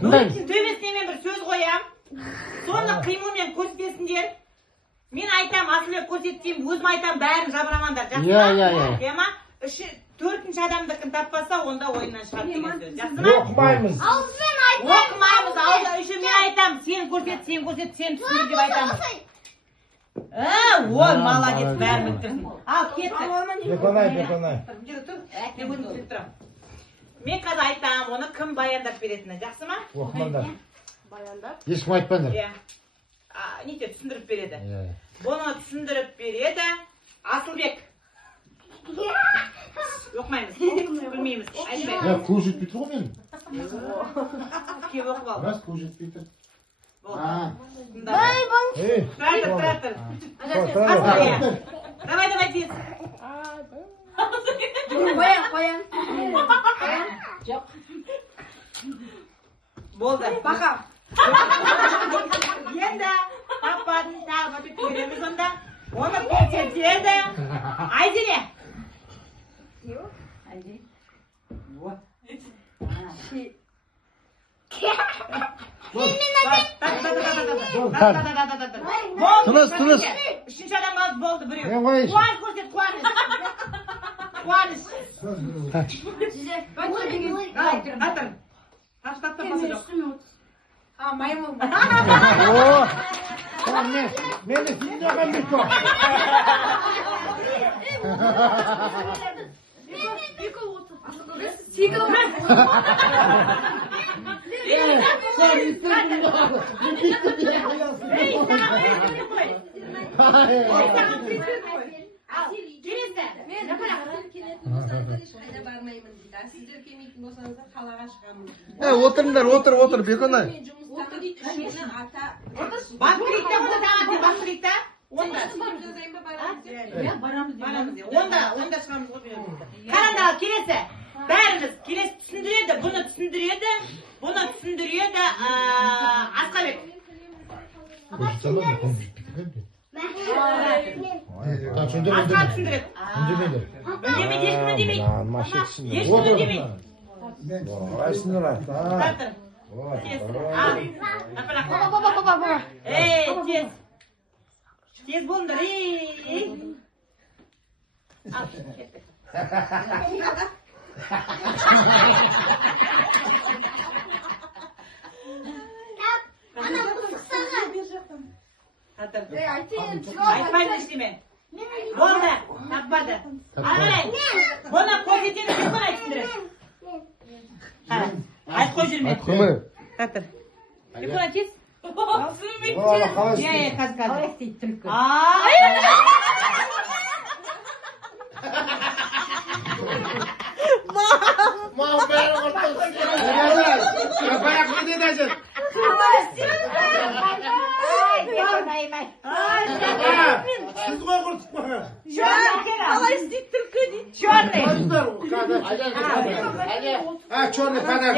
Төбесіне мен бір сөз қоям. Соны қимылмен көрсетесіңдер. Мен айтам, Асылбек көрсетсем, өзім айтам, бәрін жабырамандар. Жақсы ма? Иә ма? Төртінші адамдыкін таппаса, онда ойыннан шығады деген сөз. Жақсы ма? Оқымаймыз. Оқымаймыз. Еще мен айтам, сен көрсет, сен түсіндір деп айтамыз. Ой, молодец, бәрін білдірсің. Ал, кетті. Беконай. Мен қазір айтам, оны кім баяндап беретіні. Жақсы ма? Оқымандар. Баяндап? Ешкім айтпаңдар. Иә. Нете түсіндіріп береді. Бұны түсіндіріп береді Асылбек. Оқымаймыз, білмейміз. Көз жетпей тұр ғой менің. Кеп оқып ал. Рас, көз жетпей тұр. Тұратыр. Давай, тез. Қоян. Жоқ. Болды. Бақа. Енді папаның тағы батып көреміз онда. Оны көрсетеді. Айзере. Тыныс. Үшінші адам қалды, болды біреу. Мен қояйын. Қуаныш көрсет, Қуаныш. Атыр. Таштатты басы жоқ. Маймыл. Мені сен жаған бек бар. Отыр, Беконай. Банкрикте онда тағады, банкрикте. Онда шығамыз ғой. Қараңдар, келесі. Бәріміз келесі түсіндіреді, бұны түсіндіреді Асқабек. Асқа түсіндіреді. Үндемейді, ешкім үндемейді. Ешкім үндемейді. Тез болыңдар. Ал, кеттік. Айтпайды ештеме. Болды, таппады. Ағарай, бұны көрсетеді, бекон айтсындырып. Айт қой жүрме. Татыр. Бекон айтсыз? Қазір. Мам, бәрі құртыз. Баяқ не деді әжет? Сіз ғой құртып қойған. Қалай істейді түлкі дейді? Черный. Черный подарок.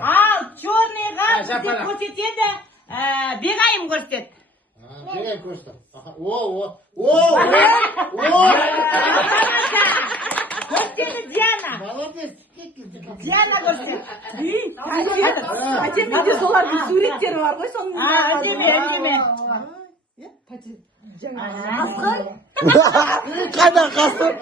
Ал, черныйға көрсетеді, Бегайым көрсетеді. Бегайым көрсетеді. Көрсетеді Диана. Молодец. Диана көрсетеді. Әтемінде солардың суреттері бар ғой, соның Үндеме. Қайда қасыр?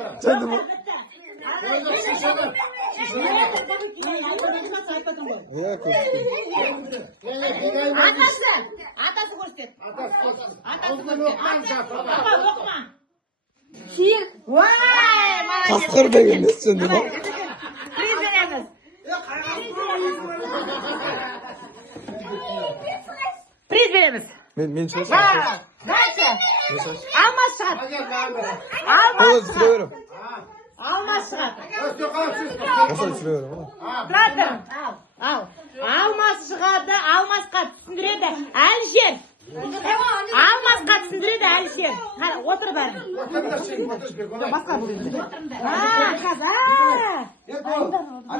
Атасы көрсетеді. Оқыма. Қасқыр деген не түсінді ма? Приз береміз. Приз береміз. Мен шаш. Дальше. Алмас шығады. Алмас шығады. Алмас шығады, Алмасқа түсіндіреді Әлішер. Алмасқа түсіндіреді Әлішер. Отыр бәрі.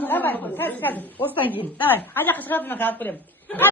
Давай, қазір. Осыдан кейін. Давай, аяққа шығады, мына қалып көрем.